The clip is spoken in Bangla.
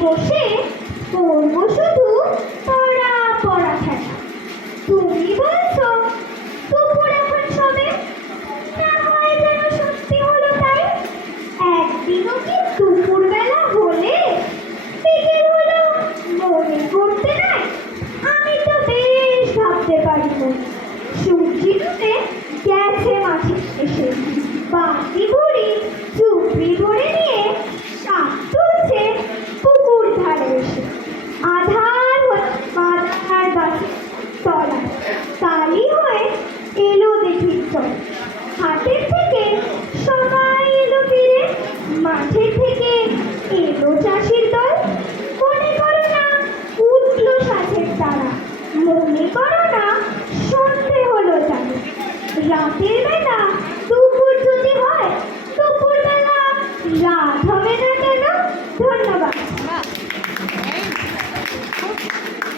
বসে করবো শুধু পড়া পড়া খেলা। তুমি বলছো দুপুর এখন সবে, না হয় যেন সত্যি হলো তাই। একদিনও কি দুপুর বেলা হলে বিকেল হলো মনে করতে নাই? আমি তো বেশ ভাবতে পারি মনে। সূর্যি ডুবে গেছে মাঠে এসে, বাড়তি ভরি চুপড়ি ভরে নিয়ে শাক তুলছে পুকুর ধারে এসে। আধার মাথার গাছে তলায় কালি হয়ে এলো দেখি চল। হাটের থেকে সবাই এলো ফিরে, মাঠের থেকে এলো চাষির দল। মনে করো না উঠলো সাথের তারা, মনে করো না সন্ধে হলো জানে। রাতের বেলা দুপুর যদি হয়, দুপুর বেলা রাত হবে না কেন? ধন্যবাদ।